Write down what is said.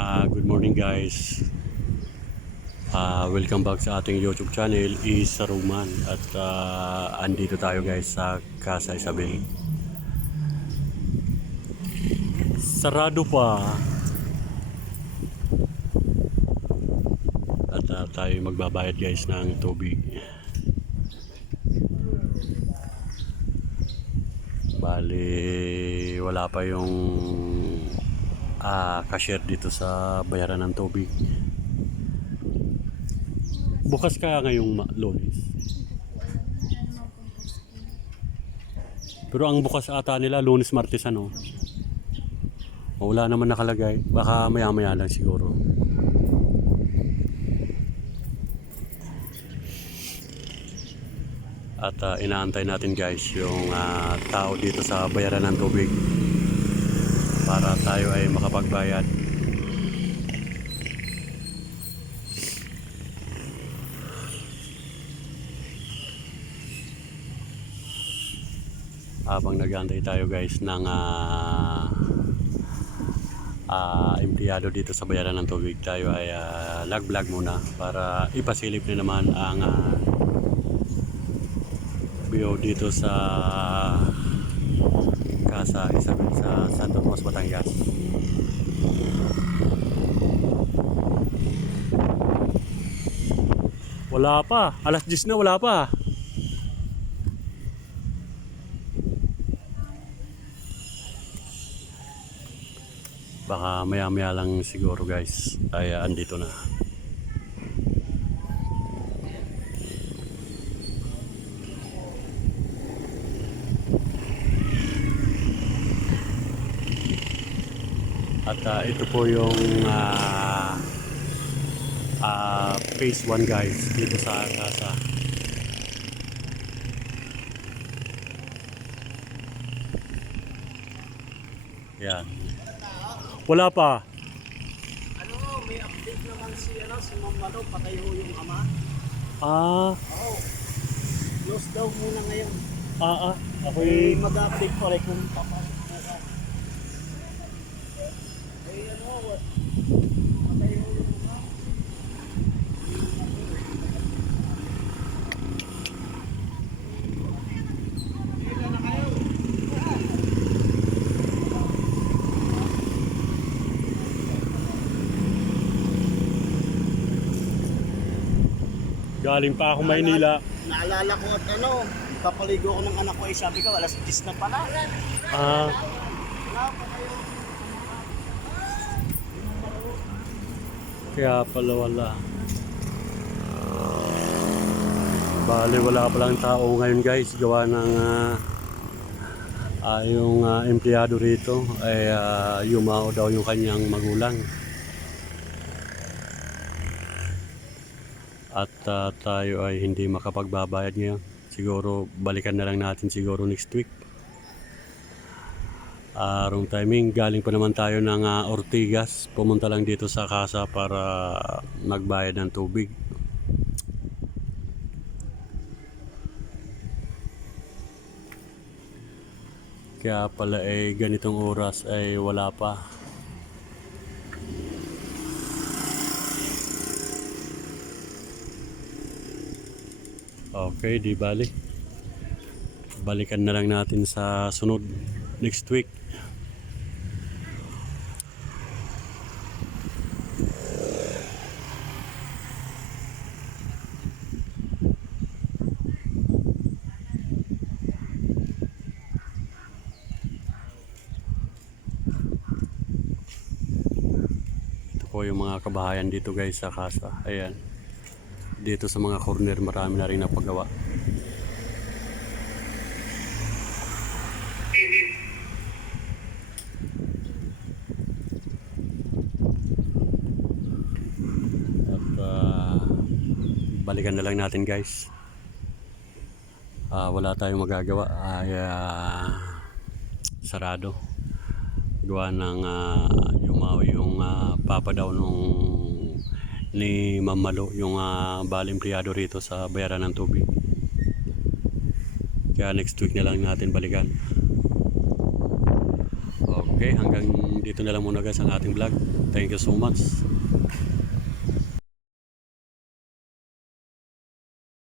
Ah, good morning guys. Ah, welcome back sa ating YouTube channel is Roman at ah, andito tayo guys sa Casa Isabel. Sarado pa. At ah, tayo magbabayad guys ng tubig. Bali, wala pa yung ah cashier dito sa bayaran ng tubig. Bukas kaya ngayong lunes. Pero ang bukas ata nila lunes martes ano. O, Wala naman nakalagay. Baka maya maya lang siguro. At ah, inaantay natin guys yung ah, tao dito sa bayaran ng tubig para tayo ay makapagbayad. Habang nag-aantay tayo guys ng ah, ah, empleyado dito sa bayaran ng tubig, tayo ay ah, lag-vlog muna para ipasilip na naman ang ah, view dito sa Casa Isabel Tomas, Batangas. Wala pa. Alas 10 na wala pa. Baka maya maya lang siguro guys. Ay andito na. At ah, ito po yung ah ah, phase 1 guys dito sa casa. Yan. Wala pa. Ano, may update naman si, ano, si Ma'am Malo, patay ho yung ama. Ah, Oo. Close daw muna ngayon. ah, ah. Ako'y mag-update pa rin kung papasok na ka. Eh, ano, what? Patay ho yung ama. Galing pa ako Maynila. Naalala ko at ano, papaligo ko ng anak ko eh, sabi ko, alas 10 na pala. Ah, Wala pa kayo. Kaya pala wala. Bale, wala pa lang tao ngayon guys. Gawa ng ah, ah, yung ah, empleyado rito ay ah, yumao daw yung kanyang magulang. At ah, tayo ay hindi makapagbabayad ngayon. Siguro balikan na lang natin siguro next week. Ah, wrong timing, galing pa naman tayo ng ah, Ortigas. Pumunta lang dito sa casa para magbayad ng tubig. Kaya pala eh ganitong oras ay wala pa. Okay, di bali. Balikan na lang natin sa sunod next week. Po yung mga kabahayan dito guys sa casa. Ayan. Dito sa mga corner marami na rin napagawa. At ah, balikan na lang natin guys. Ah, wala tayong magagawa. Ay ah, sarado. Gawa ng uh, yumaw yung ah, papa daw nung ni Mamalo yung uh, bali empleyado rito sa bayaran ng tubig. Kaya next week na lang natin balikan. Okay, hanggang dito na lang muna guys ang ating vlog. Thank you so much.